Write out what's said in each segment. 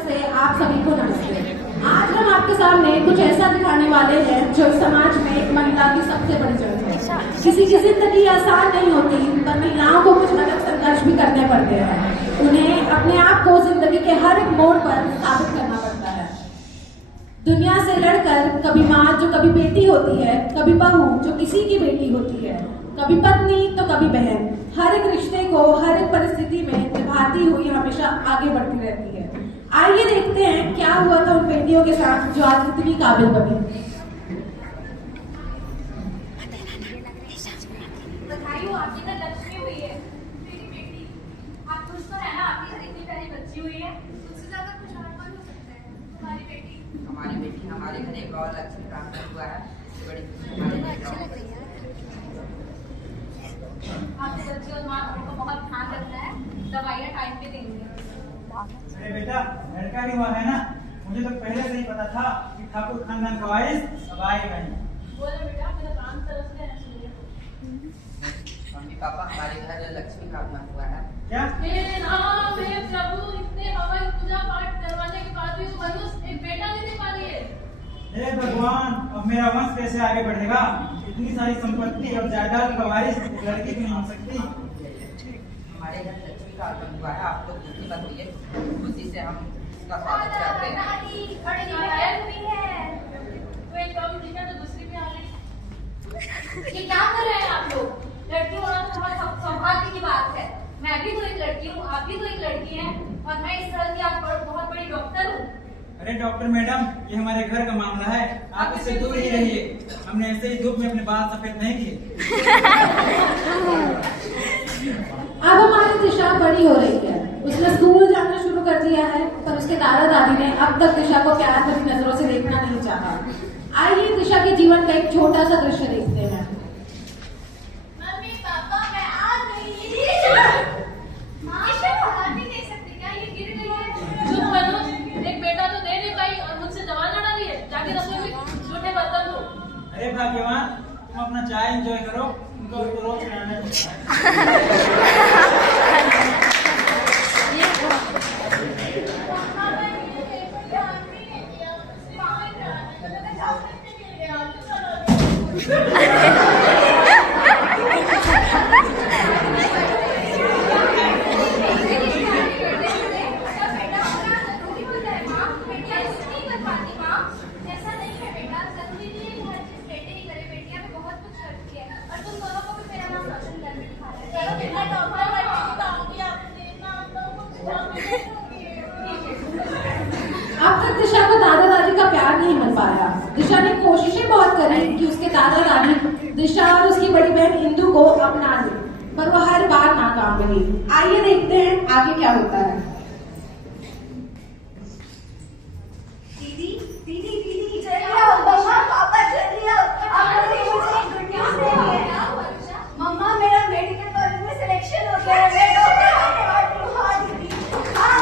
से आप सभी को नमस्ते। आज हम आपके सामने कुछ ऐसा दिखाने वाले हैं जो समाज में एक महिला की सबसे बड़ी जरूरत है। किसी की जिंदगी आसान नहीं होती, पर महिलाओं को कुछ अलग संघर्ष भी करने पड़ते हैं। उन्हें अपने आप को जिंदगी के हर एक मोड़ पर साबित करना पड़ता है। दुनिया से लड़कर कभी माँ जो कभी बेटी होती है, कभी बहू जो किसी की बेटी होती है, कभी पत्नी तो कभी बहन, हर एक रिश्ते को हर एक परिस्थिति में निभाती हुई हमेशा आगे बढ़ती रहती है। आइए देखते हैं क्या हुआ था उन बेटियों के साथ जो आज इतनी काबिल बनी। बधाई हो, आपकी घर लक्ष्मी हुई है। मेरी बेटी, आप खुश तो है ना? आपकी घर इतनी प्यारी बच्ची हुई है। उससे ज्यादा खुश और कौन हो सकता है? हमारी बेटी हमारे घर एक और लक्ष्मी प्राप्त हुआ है। इससे बड़ी खुशी हमारे लिए क्या हो? आपकी बच्ची और माँ को बहुत ध्यान रखना है, दवाइयाँ टाइम पे देंगे। अरे बेटा, लड़का ही हुआ है ना? मुझे तो पहले से ही पता था कि ठाकुर खानदान का वारिस अब आएगा ही। बोलो बेटा, मेरा काम तरसते हैं सुनिए। मम्मी पापा, हमारे घर लक्ष्मी का आगमन हुआ है। क्या? हे राम, हे प्रभु, इतने हवन पूजा पाठ करवाने के बाद भी वो मनुष्य एक बेटा नहीं दे पा रही है। हे भगवान, अब मेरा वंश कैसे आगे बढ़ेगा? इतनी सारी संपत्ति और जायदाद का वारिस एक लड़की भी नहीं हो सकती। हमारे घर लक्ष्मी का आगमन हुआ है, आप लोग दुखी मत होइए, खुशी से हम इसका स्वागत करते हैं। तो दूसरी भी आ गई। ये क्या कर रहे हैं आप लोग? लड़की होना तो हमारे सौभाग्य की बात है। मैं भी तो एक लड़की हूँ, आप भी तो एक लड़की हैं, और मैं इस तरह की आप बहुत बड़ी डॉक्टर हूँ। अरे डॉक्टर मैडम, ये हमारे घर का मामला है, आप इससे दूर ही रहिए। हमने ऐसे ही धूप में अपने बाल सफेद नहीं किए। अब हमारी दिशा बड़ी हो रही है। उसने स्कूल जाना शुरू कर दिया है, पर उसके दादा दादी ने अब तक दिशा को प्यार भरी नजरों से देखना नहीं चाहा। आइए दिशा के जीवन का एक छोटा सा दृश्य देखते हैं। मम्मी पापा, मैं आ गई। नहीं देख सकती क्या? ये गिर गई है। चुप मनोज, एक बेटा तो दे नहीं पाई और मुझसे जवान लड़ा रही है। जाके रसोई में छोटे बर्तन दो। अरे भाग्यवान, तुम अपना चाय एंजॉय करो, उनको तो रोज खिलाना है। अब तक दिशा को दादा दादी का प्यार नहीं मिल पाया। दिशा ने कोशिशें बहुत करी कि उसके दादा दादी दिशा और उसकी बड़ी बहन इंदु को अपना ले, पर वो हर बार नाकाम रही। आइए देखते हैं आगे क्या होता है। दीदी दीदी दीदी, जल्दी आओ। मम्मा पापा जल्दी आओ। आप लोग मुझे गुड न्यूज़ देंगे। मम्मा, मेरा मेडिकल कॉलेज में सिलेक्शन हो गया है। मैं डॉक्टर होने वाली हूँ। हाँ दीदी, हाँ।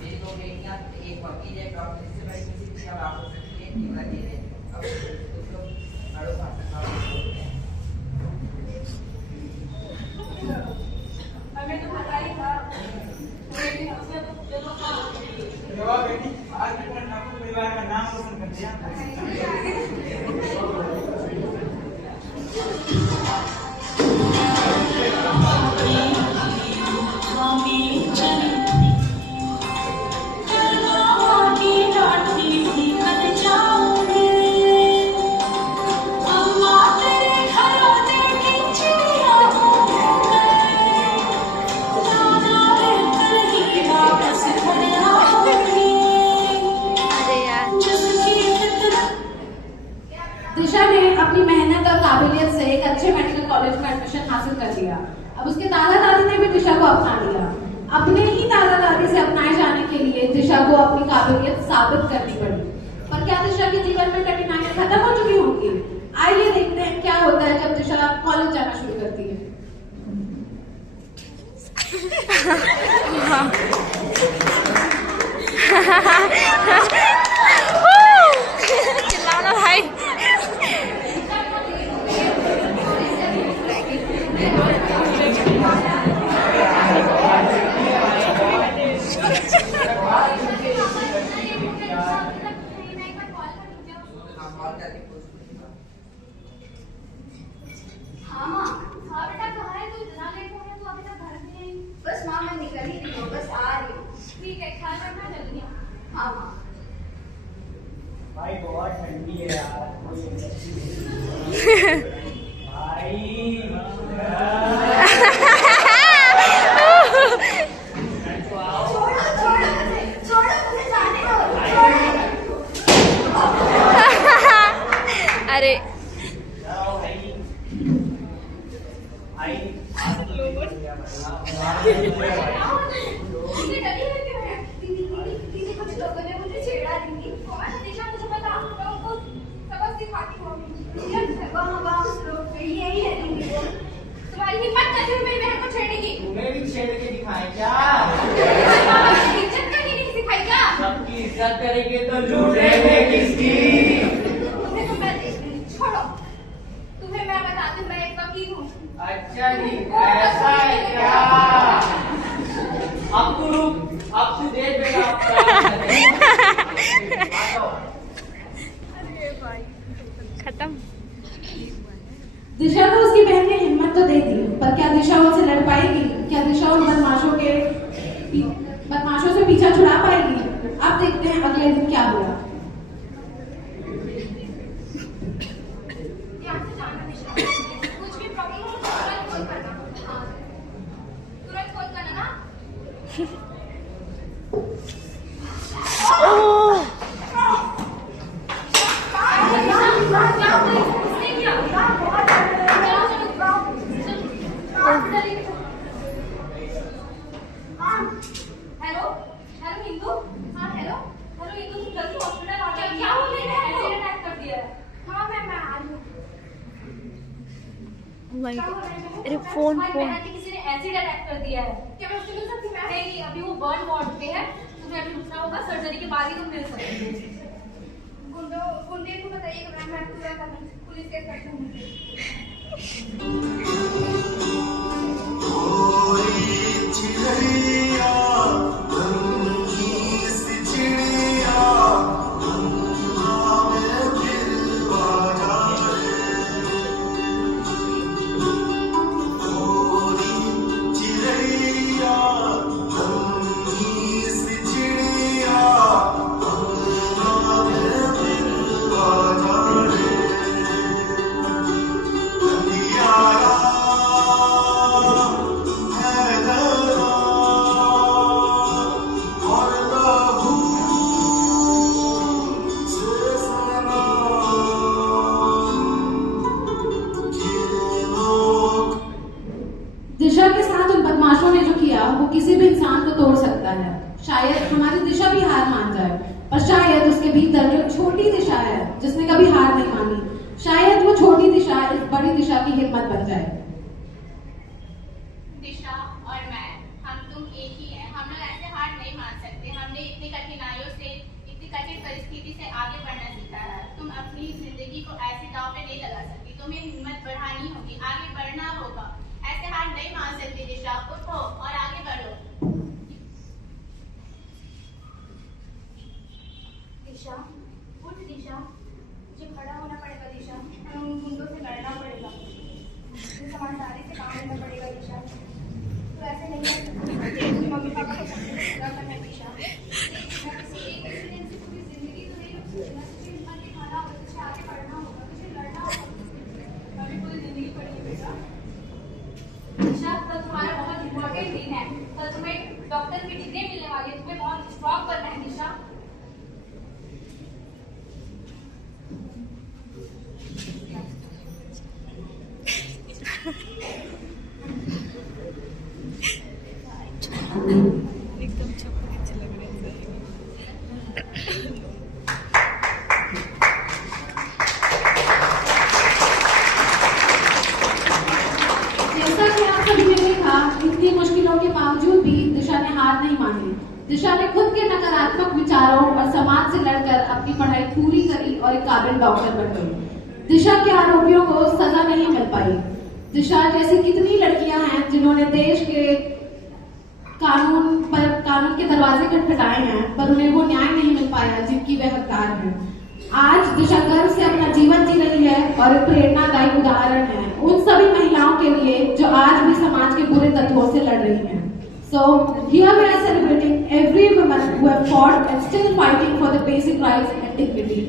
मेरी दो बेटियां, एक वकील है, डॉक्टर, इससे बड़ी किसी की अब आप हो सकती है। ठीक है, अब कुछ लोग बड़ों का हमें तो पता ही था। लेकिन उसने तो चलो अरे वाह बेटी, आज तुमने ठाकुर परिवार का नाम रोशन कर दिया। दिशा ने अपनी मेहनत और काबिलियत से एक अच्छे मेडिकल कॉलेज में एडमिशन हासिल कर लिया। अब उसके दादा दादी ने भी दिशा को अपना लिया। अपने ही दादा दादी से अपनाए जाने के लिए दिशा को अपनी काबिलियत साबित करनी पड़ी। पर क्या दिशा के जीवन में कठिनाइयां खत्म हो चुकी होंगी? आइए देखते हैं क्या होता है जब दिशा कॉलेज जाना शुरू करती है। चिल्लाना भाई। Thank you. मुझे डरी है क्यों है? दीदी कुछ लोगों ने मुझे छेड़ा दीदी। कौन है दिशा मुझे पता, मैं उनको सबक सिखाती हूँ। वाह यही है दीदी वो। तुम्हारी हिम्मत कैसे हुई मेरी बहन को छेड़ने की? तुम्हें भी छेड़ के दिखाए क्या? इज्जत करनी नहीं सिखाई क्या? सबकी इज्जत करेंगे तो लूटेंगे किसकी? तुम्हें तो मैं छोड़ो। तुम्हें मैं बताती हूँ, मैं एक वकील हूँ। अच्छा जी, ऐसा है क्या? अब तू रुक, अब तू देख बेटा। खत्म। दिशा को उसकी बहन ने हिम्मत तो दे दी, पर क्या दिशा उनसे लड़ पाएगी? क्या दिशा उन बदमाशों से पीछा छुड़ा पाएगी? अब देखते हैं अगले दिन क्या हुआ। ध्यान से जाना दिशा। कुछ भी प्रॉब्लम हो तो तुरंत कॉल करना। हाँ, तुरंत कॉल करना ना। हेलो हिंदू। हाँ हेलो हिंदू, तुम जल्दी हॉस्पिटल आ जाओ। क्या हो गया? एक्सीडेंट अटैक कर दिया है। हाँ मैं आ रही हूँ। अरे फोन किसी ने एसिड अटैक कर दिया है। क्या मैं उससे मिल सकती हूँ? नहीं, अभी वो बर्न वार्ड पे है। तुम्हें अभी रुकना होगा, सर्जरी के बाद ही तुम मिल सकते हो। गुंडे को बताइएगा, मैं तुरंत पुलिस केस करती हूँ। दिशा के साथ उन बदमाशों ने जो किया वो किसी भी इंसान को तोड़ सकता है। शायद हमारी दिशा भी हार मान जाए, पर शायद उसके भीतर जो छोटी दिशा है जिसने कभी हार नहीं मानी, शायद वो छोटी दिशा इस बड़ी दिशा की हिम्मत बन जाए। दिशा और मैं, हम तुम एक ही हैं। हम लोग ऐसे हार नहीं मान सकते। हमने इतनी कठिनाइयों से, इतनी कठिन परिस्थिति से आगे बढ़ना सीखा है। तुम अपनी जिंदगी को ऐसे दांव पे नहीं लगा सकती। तुम्हें हिम्मत बढ़ानी होगी, आगे बढ़ना होगा। ऐसे हार नहीं मान सकती दिशा। उठो और आगे बढ़ो। दिशा उठ दिशा, मुझे खड़ा होना पड़ेगा दिशा। हमें उन गुंडों से लड़ना पड़ेगा, समझदारी से काम लेना पड़ेगा दिशा। तो ऐसे नहीं कर सकती। मम्मी पापा को सबसे पूरा करना दिशा। मैं किसी एक एक्सीडेंट से पूरी जिंदगी तो नहीं रुक सकती। मुझे हिम्मत दिखाना होगा, मुझे आगे बढ़ना होगा, मुझे लड़ना होगा। अभी पूरी जिंदगी पड़ी है बेटा। दिशा कल तुम्हारा बहुत इम्पोर्टेंट दिन है। कल तुम्हें डॉक्टर की डिग्री मिलने वाली है। तुम्हें बहुत स्ट्रॉन्ग करना है दिशा। एकदम अच्छे लग रहे हैं। जैसा कि आप सभी ने देखा, इतनी मुश्किलों के बावजूद भी दिशा ने हार नहीं मानी। दिशा ने खुद के नकारात्मक विचारों और समाज से लड़कर अपनी पढ़ाई पूरी करी और एक काबिल डॉक्टर बन गई। दिशा के आरोपियों को सजा नहीं मिल पाई। दिशा जैसी कितनी लड़कियां हैं जिन्होंने देश के कानून के दरवाजे खटखटाए हैं, पर उन्हें वो न्याय नहीं मिल पाया जिनकी वे हकदार हैं। आज दिशा गर्व से अपना जीवन जी रही है और एक प्रेरणादायी उदाहरण है उन सभी महिलाओं के लिए जो आज भी समाज के बुरे तत्वों से लड़ रही हैं। So here we are celebrating every woman who have fought and still fighting for the basic rights and dignity.